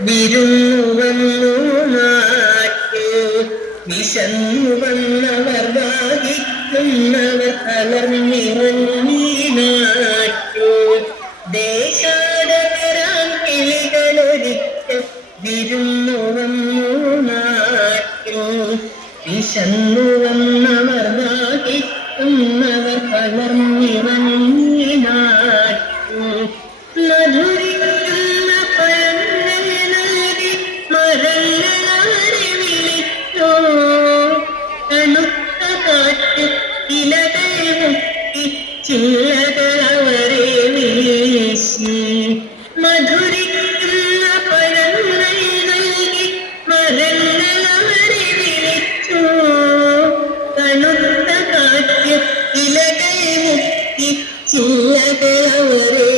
വിരുന്നു വന്നു വിശന്നു വന്നവർ ദാഹിക്കുന്നവർ തളർന്നിറങ്ങി നാട്ടിൽ ദേശാടകരാം കിളികളൊരിക്കൽ വിരുന്നു വന്നു നാട്ടിൽ വിശന്നു വന്നവർ ചില്ലകൾ അവരെ വീശി. മധുരിക്കുന്ന പഴങ്ങൾ നൽകി മരങ്ങൾ അവരെ കാറ്റ് ഇലകൾ മുട്ടി ചില്ലകൾ അവരെ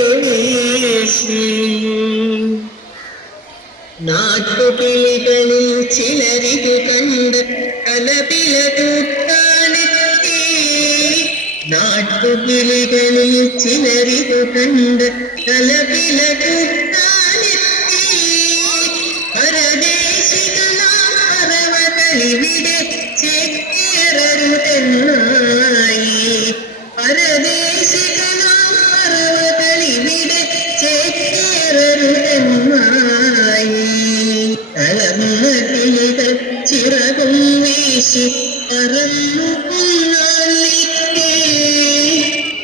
നാട്ടുകിളികളിൽ ചിലരിതു കണ്ട് കലപില കൂട്ടാനെത്തി പരദേശികളാം പറവകളിവിടെ ചേക്കേറരുതെന്നായി പരദേശികളാം പറവകളിവിടെ ചേക്കേറരുതെന്നായി തളർന്ന കിളികൾ ചിറകും വീശി പറന്നു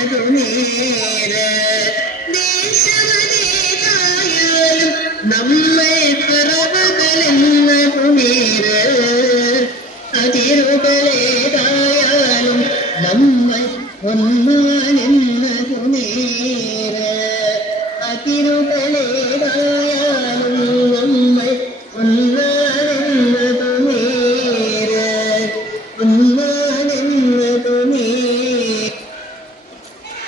ഒന്നാണെന്നതു നേര് ദേശമതേതായാലും നമ്മൾ പിറവകളെന്നതു നേര് അതിരുകളേതായാലും നമ്മൾ ഒന്നാണെന്നതു